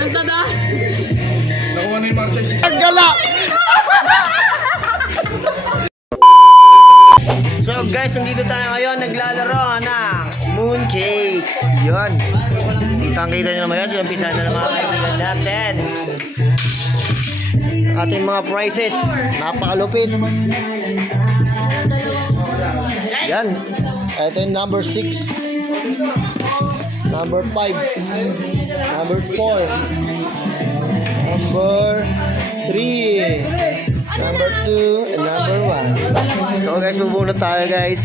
Nagdadaan. Nakuha na yung March 6. Gala! So guys, nandito tayo ngayon naglalaro ng mooncake. Yun. Kitang-kita nyo naman yun. Sinumpisa na ng mga kaibigan natin. Ating mga prizes. Napakalupit. Yan. Ito yung number 6. Number 5. Number 4. Number 3. Number 2 and number 1. So guys, bubunot tayo guys.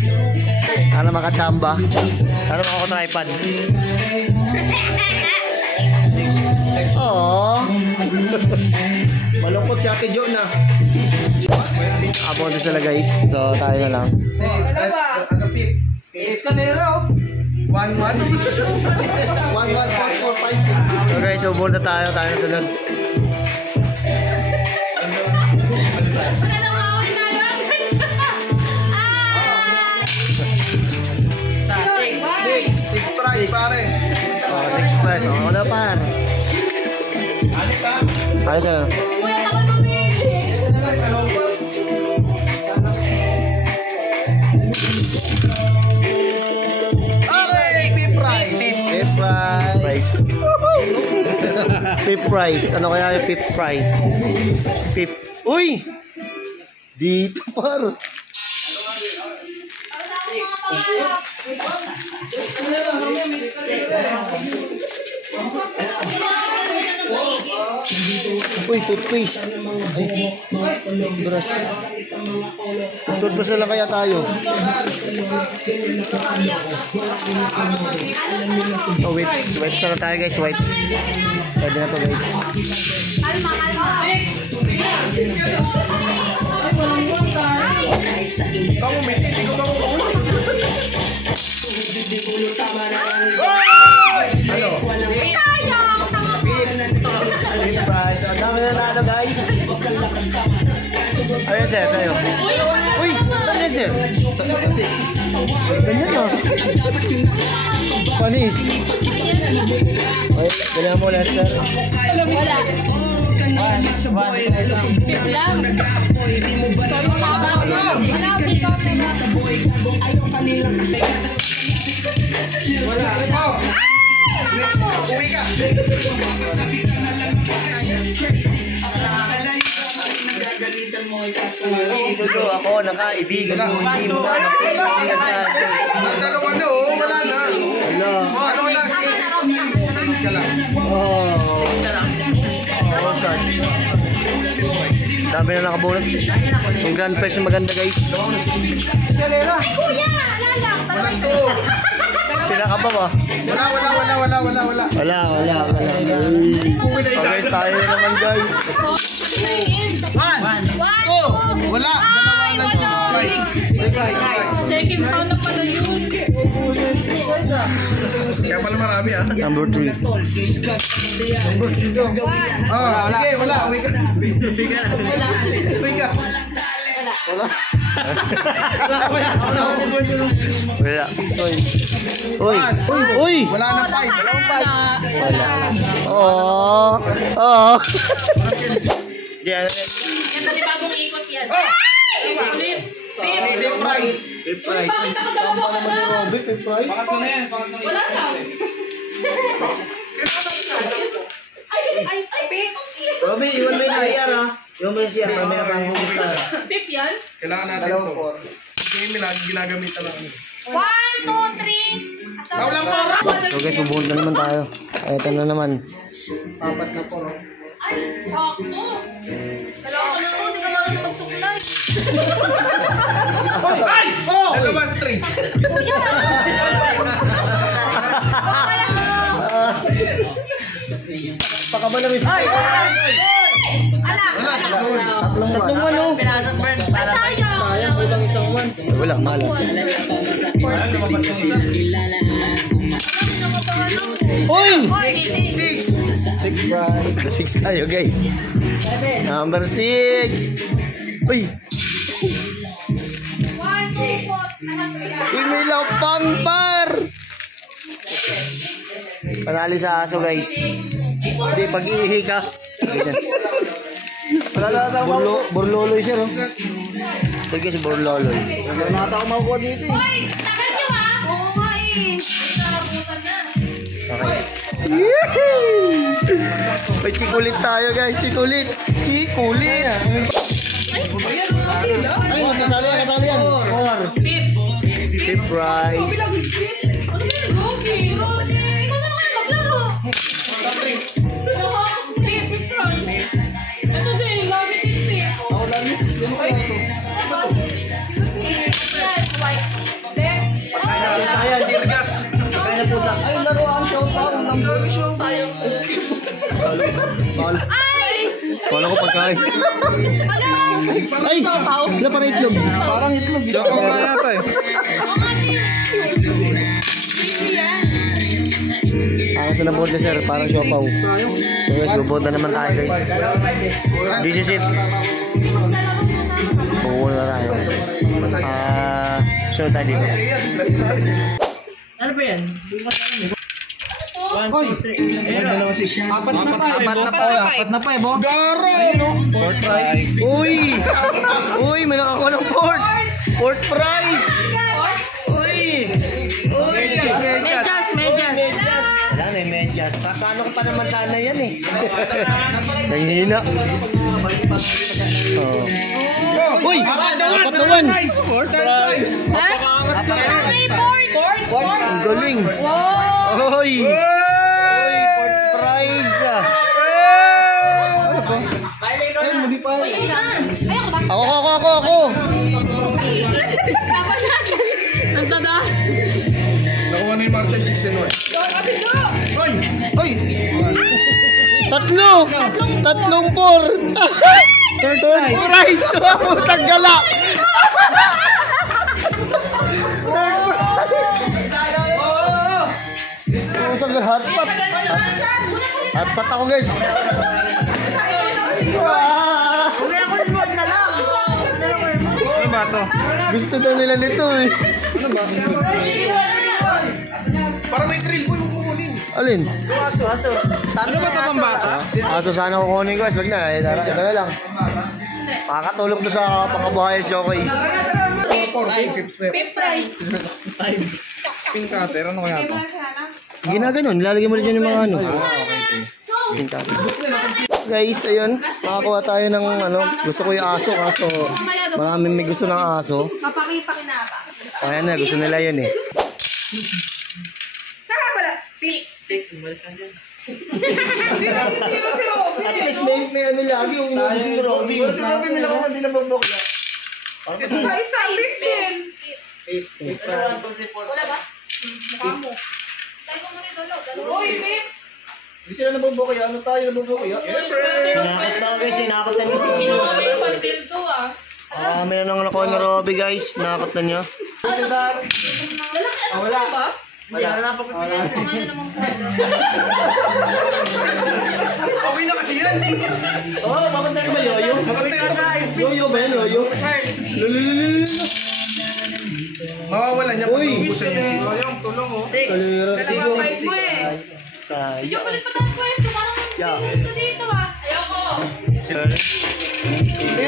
Para makachamba. Para makakotripod. Aww. Malungkot si Ate Jo na. Apunta sila guys. So tayo na lang. Escalera 1-1 1-1 4-4-5-6. So guys, bubunot tayo. Tayo na sunod. Six prize pare. Oh, 6 prize. Oh, wala pa. Ayos na. Okay, fifth prize. Fifth prize. Fifth prize. Ano kaya yung fifth prize? Fifth. Uy! Dito par. Uy, toothpaste. Ay, brush. Toothpaste lang kaya tayo. Oh, wipes. Wipes na tayo guys, wipes. Pwede na to guys. Kamu miti, hindi ko makukuha. Ano? Fifth prize. Ang dami na nado guys. Ayun sir, tayo. Uy, saan yun sir? Ganyan ah. Panis. Okay, dala mo Lester. Wala. Lang. Uwi ka. Ito ako, nakaibigan mo, hindi mo na nakaibigan ka. Dalawa na oh, wala na. Wala. Ano lang ka lang. Oh. Oh, sad. Dami na nakabunot. Yung grand prize yung maganda guys. Escalera. Ay, kuya! Alala! Walang to. Pinakaba ba? Wala. Wala. Okay guys, tayo na naman guys. One. Two. Wala. Dalawa lang sa Second sound na pala yun. Kaya pala marami ah. Number 3. Ah, sige, wala. Uwi ka. Uwi ka. Wala. Uy. Wala na five. Wala. Oh. Diyan. Yan pati bagong ikot yan. Ulit. Fifth prize. Fifth prize. Bakit nakadalawa ka na? Fifth prize. Wala na. Ay, Robby, iwan mo yung CR ha. Iwan mo yung CR. Kami na pang humista. Pip yan? Kailangan natin to. Game lagi ginagamitan lang. 1, 2, 3. Walang pora. So guys, bubuhod na naman tayo. Ito na naman. Ay, sakto. Dalawa ko na hindi ka marunong magsuklay. Ay! Dalawa, three. Kuya! Huwag ka lang mo. Pakaba na miss. Ay! Ala! Tatlong ano? Ay, sayang! Sayang, kulang isang one. Wala, malas. Uy! Oy, 6. 6 prize. 6 tayo guys. Number 6. Uy! 1, 2, 4. Uy, may lapang par! Panali sa aso guys. Hindi, pag-iihi ka. Ganyan. Burloloy siya, no? Ito guys, burloloy. Wala na ata ako makukuha dito eh. Hoy, tagal nyo ah! Oo nga eh. Nakabutan na. Okay. Yehey! May chikulit tayo guys, chikulit. Chikulit. Ay, okay lang. Ay, kasali yan. Fifth prize. Ano ba yun? Rocky, Rocky. Ikaw na naman maglaro. Ito din, lagi din. Ako lang yung sino kaya ito? Sayang, dirgas. Kaya na pusa. Ay, laruan siya. Ang number siya. Sayang. Ay! Wala ko pagkain. Ay, wala para itlog. Parang itlog. Siya pa nga yata eh. Oo nga siya. Baby yan. Ako sa naboard na sir, parang siopaw. So guys, bubod na naman tayo guys. This is it. Pupunta na tayo. Sunod tayo dito. Ano ba yan? Hoy! Ayan, dalawa 6. Apat na pa eh, bo. Garo! Fourth prize. Uy! Uy, may nakakuha ng fourth prize! Uy! Uy! Medyas. Wala na yung medyas. Paano ko pa naman sana yan eh. Nanghina. Oh. Uy! Apat na one! Fourth prize. Ha? Ay, board. Ang galing! Wow! Uy! Uy! Fourth prize! Ano to? Uy, yun yan. Ay, ako ba? Ako! Tama natin. Nagdadaan. Nakuha na yung Marcha 6 and 1. Hoy! Uy! Tatlong por! Third prize! Putang gala! Putang gala! Hotpot ako guys! Ano ba ito? Gusto daw nila nito eh. Para may drill boy yung kukunin. Alin? Aso. Ano ba ito pang bata? Aso sana kukunin ko guys. Wag na eh. Ito na lang. Makakatulong to sa pangkabuhayan showcase. Fifth prize. Spin cutter, ano kaya ito? Ginaganon. Lalagyan mo rin dyan yung mga ano. Spin cutter. Guys, ayun. Makakuha tayo ng ano. Gusto ko yung aso. Kaso maraming may gusto ng aso. Kapaki-pakinaba. Ayan na. Gusto nila yun eh. Six. At least may ano lagi. Yung si Robby. Si Robby may nakuha din na magbukla. Ay, sabi din. Wala ba? Mukha mo. Tayo ko muna dalawa. Uy, Pip! Hindi sila nabubukaya. Ano tayo nabubukaya? Sinakot na guys. Sinakot na nito. Pandil to ah. May nang nakuha ni Robby guys. Sinakot na niya. Wala ba? Wala na pa Ano naman po? Okay na kasi yan. Oh, papantay ka ba yoyo? Yoyo ba yan? Yoyo? Mawawala niya pag Uy! naubusan yung 6. Tulong oh. Kalero. Sige, palit pa tayo pwesto. Parang pilit ko dito ah. Ayoko.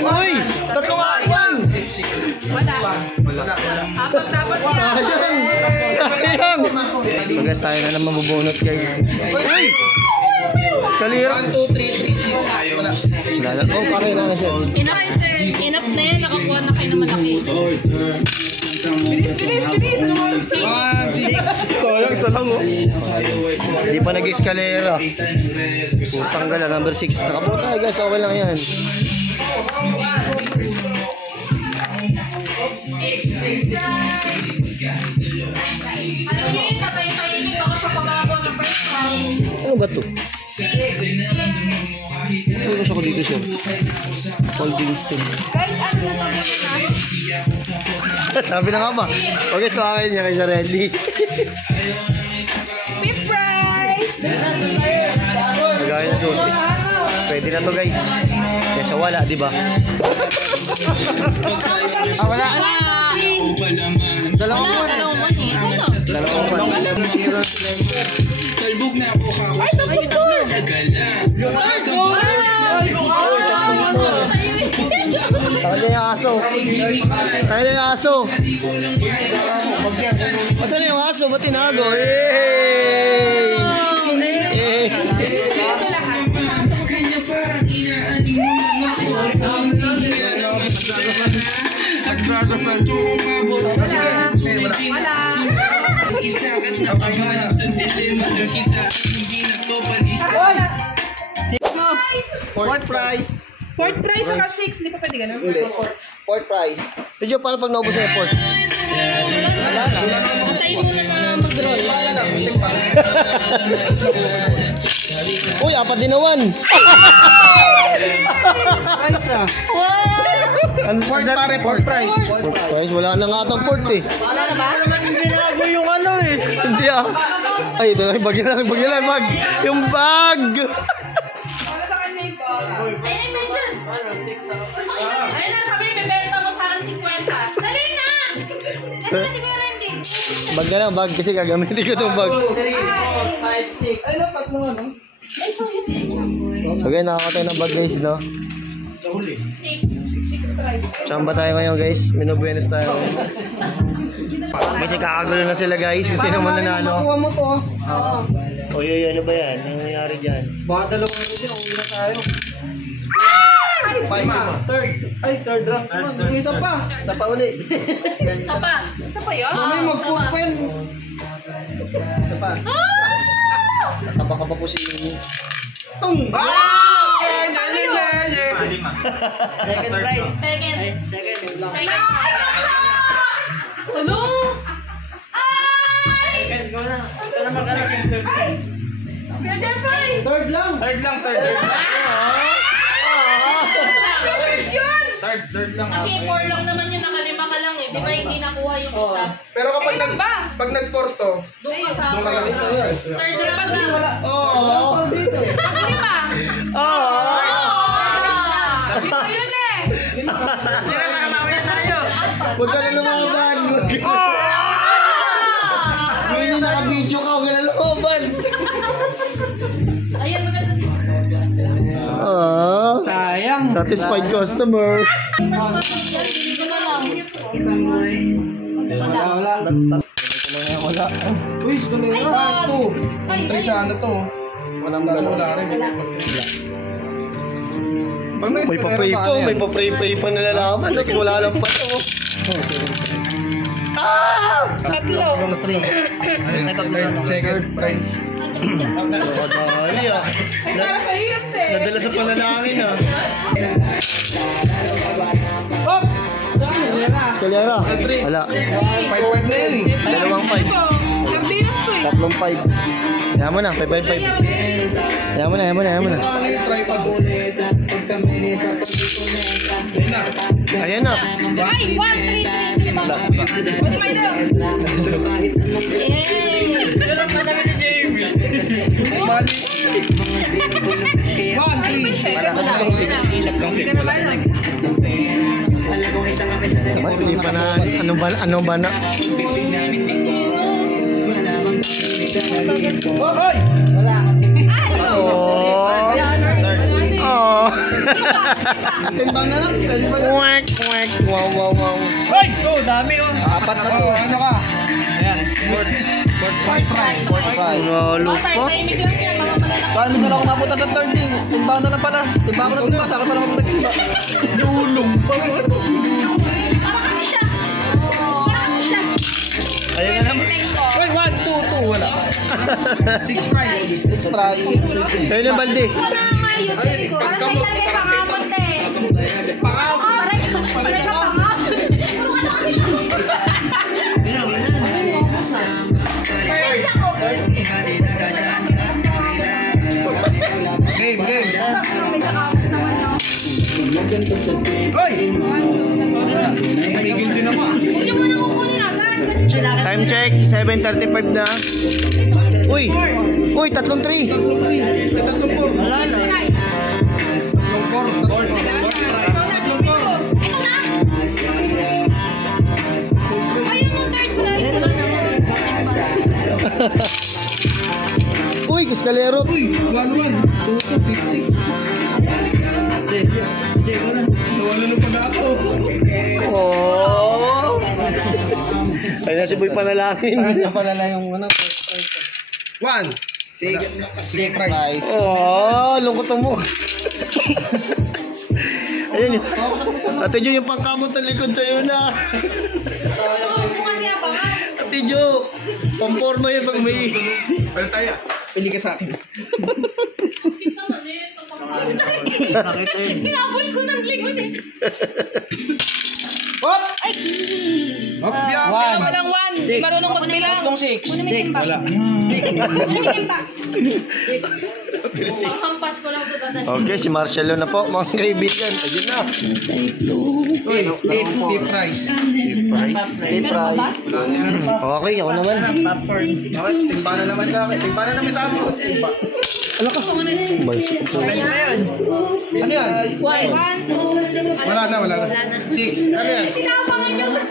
Uy! Tatlong akwan! Wala. Wala. Apat dapat yan. Sayang! So guys, tayo na naman mabubunot guys. Uy! Kalero. 1, 2, 3, 4, 6. Wala. Lala. Oh, pakay lang na siya. Enough na yan. Nakakuha na kayo na malaki. Bilis. Ano mo? 6. 1, 6. Sayang, isa lang oh. Hindi pa nag-eskalera. Pusang gala, number 6. Nakabuo tayo guys, okay lang yan. Alam niyo yun, patay-tahimik ako sa pamako ng first prize. Ano ba to? Tulos ako dito siya. Folding stone. Guys, ano na to? Sabi na nga ba? Okay, so akin niya kay Sarelli. Fifth prize! Magaya na susi. Pwede na to guys. Kesa wala, di ba? Wala. Dalawang one. Dalawang one eh. Ano? Talbog na ako ka. Ay, Saan niya yung aso? Saan niya yung aso? Saan yung aso? Ba't tinago? Yay! Yay! Fourth prize. Fourth prize saka 6, hindi pa pwede ganun. Hindi. Fourth prize. Tidyo, paano pag naubos na yung port? Wala na. Tayo muna na mag-roll. Wala na. Muntik pa. Uy, 4 dinawan! Prize ah. Ano Fourth pare, fourth prize. Guys, wala na nga itong port eh. Wala na ba? Binago yung ano eh. Hindi ah. Ay, ito lang, bag lang, bag. Yung bag! Ayun yung medyas. Ayun na, sabi yung bibenta mo sana 50. Dali na! Ito na siguro Randy. Bag na lang, bag kasi gagamitin ko itong bag. Ay, dapat naman oh. So guys, nakakatay ng bag guys, no? Huli. 6 prize. Chamba tayo ngayon guys, minubuenos tayo. Kasi kakagulo na sila guys, kasi naman nanalo. Makuha mo to Oo. Oy, ano ba yan? Ano nangyari dyan? Baka dalawang ito din. Uwi na tayo. Third rank naman. Yung isa pa. Sa pa uli. Isa pa. Isa pa yun? Mamay mag-pulpen. Isa pa. Taba ka pa po si Tung! Second prize. Second. Second. Ano? Ay! Ito naman ka lang. Pwede pa eh. Third lang. Third yun! Third lang. Kasi 4 lang naman yun, nakalima ka lang eh. Di ba hindi nakuha yung isa? Pero kapag Ilan ba? pag nag-porto, Doon ka sa... doon ka lang. Third lang pag Oo. Paglima! Oo. Dito yun eh! Huwag ka na lumaban. Ngayon yung naka-video ka, huwag ka na lumaban. Ayan, maganda dito. Sayang. Satisfied customer. Bili ko na lang. Wala. Uy, skamera. Ito. Antay sana to. Wala rin. May pa-pray po, may pa-pray pa nalalaman. Tapos wala lang pa ito. Tatlo. Second prize. Dali ah. Ay, para sa'yo yun eh. Nadala sa panalangin ah. Hop! Eskalera. Wala. 5-5 na yan eh. Dalawang 5. Sardinas ko eh. Tatlong 5. Kaya mo na, 5-5-5. Kaya mo na. Ano yung tripod? Ayan na. Ay, 1, 3, 3, 3. Pwede kayo daw. Yay! Bali. 1, 3. Malakad na yung 6. Sabay, hindi pa na, ano ba na? Hoy! Oh. Timbang na lang. Pwede ba yan? Quack, quack. Wow. Hoy! Oh, dami oh. Apat na to. Ano ka? Fourth prize. Nalo pa. Tahimik lang yan, mga malalaki. Paano na ako napunta sa third day? Timbang na lang pala. Timbang na timba. Saka pala ako nagtimba. Lulong pa. Parang kami siya. Parang kami siya. Ayun na naman. Hoy, 1, 2, 2. Wala. 6 prize. 6 prize. Sa'yo na, Baldi. Wala nga yung Ay, ko. Parang pagkamot. sa'yo talaga yung pangamot eh. Pangamot. Parang ka pangamot. Siya ko. Game. May kakamot naman no. Hoy! Tumigil din ako ah. Huwag niyo muna kukunin agad. Kasi Time check, 7:35 na. Uy, 3-3. Tatlong 4. Wala na. Tatlong 4. ayun yung third prize. Wala naman. Calero. Uy, 1-1. 2-2, 6-6. Nawala ng pag-aso. Oh. Ay na si Boy panalangin. Saan pala yung ano? 1. 6 price. Oh, lungkot mo. Ayun yun. Ate Jo, yung pangkamot ng likod sa'yo na. Bukas niya pa nga. Ate Jo, pamporma yun pag may... Ano tayo? Pili ka sa akin. Hinabol ko ng likod eh. Hop! Ay! Hop, One. Walang one. Hindi marunong magbilang. Tatlong 6. Kunin mo yung timba. Wala. Kunin mo yung timba. Panghampas ko lang ito dadali. Okay, si Marcelo na po, mga kaibigan. Ayun na. Uy, tip price. Tip price. Okay, ako naman. Bakit? Timba na naman ka. Timba na naman sa amin. Timba. Balsik po. Ano yan? One, two. Wala na. 6. Ano yan? Tinabangan niyo ko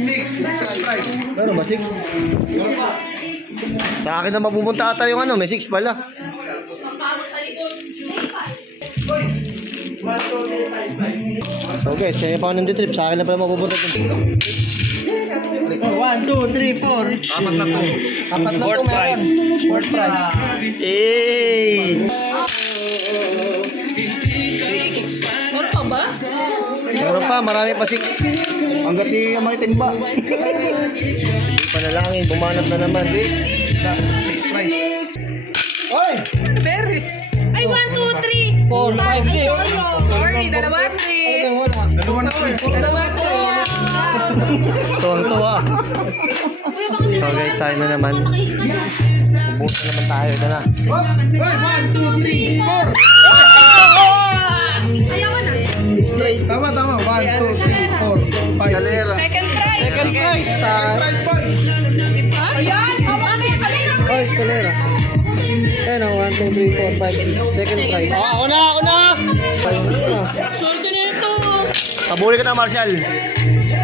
6 price. Ano ba, 6? Sa akin na mapupunta ata yung ano, may 6 pala. sa likod. So guys, kaya pa ako nandito, sa akin na pala mapupunta yung 1, 2, 3, 4. Apat na to. Fourth prize. Fourth price. Hey! Meron pa ba? Meron pa, marami pa 6. Hanggat di yung mga timba. Panalangin, bumanat na naman. 6 price. Oy! Perry! Ay, 1, 2, 3. 4, 5, 6. Sorry, dalawa, 3. Dalawa na to. Dalawa, 3. Tuwang-tuwa. So guys, tayo na naman. Ubusan naman tayo. Ito na. 1, 2, 3, 4. Ayaw na. Straight. Tama. 1, 2, 3, 4, 5, 6. Second prize. Second prize. Price boys. Ayan, hawakan na yung kanina. Oh, escalera. Ayan o, 1, 2, 3, 4, 5, 6. Second prize. Oh, ako na! Swerte na ito. Pabuli ka na, Marshall.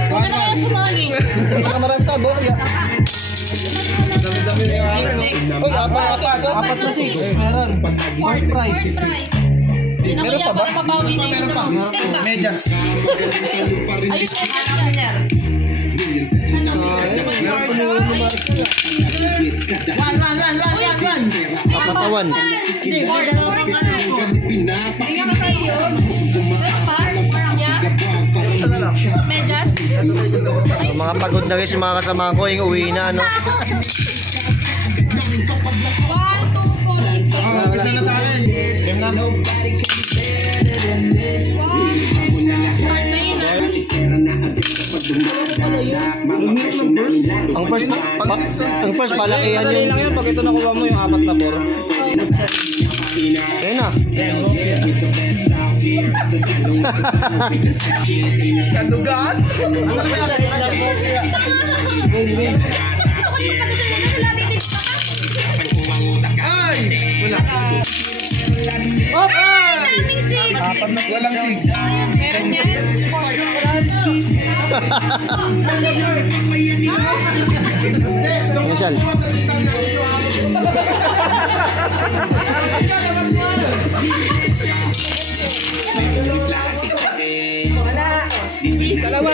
Huwag ka na kaya sumali. Marami sa buli. Dami-dami yung akin. Uy, apat na 6. Meron. Fourth prize. Meron pa ba? Pabawi na Meron pa. Medyas. Ayun, medyas. Meron pa. Apat na 1. Hindi, Tingnan mo sa iyo. Meron pa? Medyas? So, mga pagod na guys yung mga kasama ko, yung uwi na, no? 1, 2, 4, 6. Isa na sa akin. Game na. Ang first, palakihan yun. lang yun pag ito nakuha mo yung 4 na 4. Ayun na. Kadugaan? Ano ba yan? Ay! Wala. Oh! Walang 6. Meron yan. Marshall. Dalawa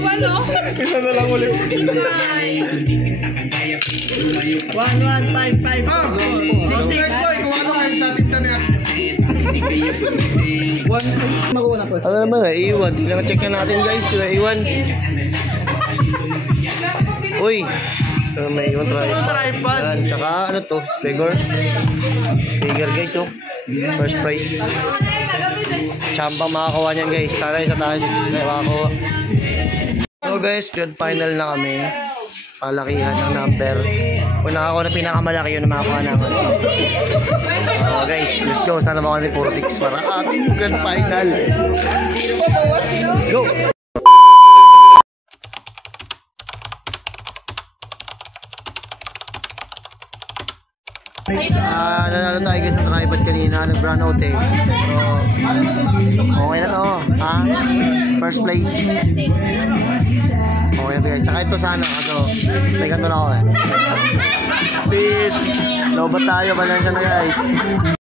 ba, no? Isa na lang ulit. 1, 1, 5, 5. 6 price boy. Kung ano kayo sa atin na niya. Makuha na to. Ano naman, naiiwan. Tingnan check na natin guys, naiiwan. Uy! May iwan tripod. Yan, tsaka ano to, speaker. Speaker guys, oh. First prize. Chamba makakuha niyan guys. Sana isa tayo makakuha. So guys, grand final na kami. Palakihan ng number. Kung nakakuha na pinakamalaki yun na makakuha naman. Guys, let's go. Sana makakuha ni puro 6 para ating grand final. Let's go! Nanalo tayo guys ng tripod kanina, nag-brown out eh. So, okay na to. Ha? First place. Okay na to guys. Tsaka ito sana. Kaso, may ganito na ako eh. Peace. Lobat tayo. Balansya na guys.